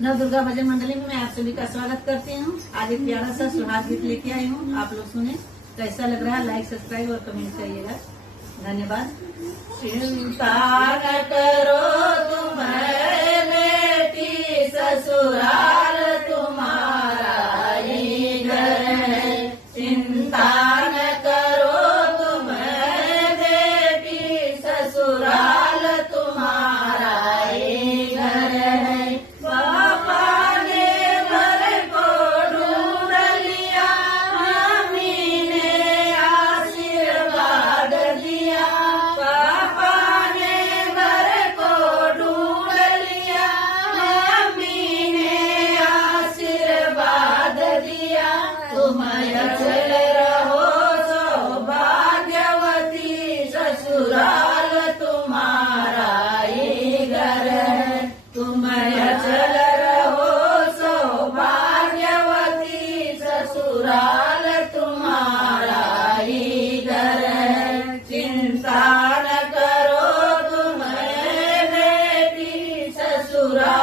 नव दुर्गा भजन मंडली में मैं आप सभी का स्वागत करती हूँ। आज एक प्यारा सा सुहाग गीत लेके आई हूँ, आप लोग सुने। कैसा लग रहा है लाइक सब्सक्राइब और कमेंट करिएगा। धन्यवाद। चिंता न करो तुम बेटी, ससुराल तुम्हारा ही घर है। चिंता न करो तुम बेटी, ससुराल तुम्हारा ही घर है। पापा ने घर को ढूंढ लिया, मम्मी ने आशीर्वाद दिया। पापा ने घर को ढूंढ लिया, मम्मी ने आशीर्वाद दिया। तुम अचल रहो सौभाग्यवती, ससुराल तुम्हारा ही घर है। तुम अचल रहो सौभाग्यवती, ससुराल तुम्हारा ही घर है। चिंता न करो तुम बेटी, ससुराल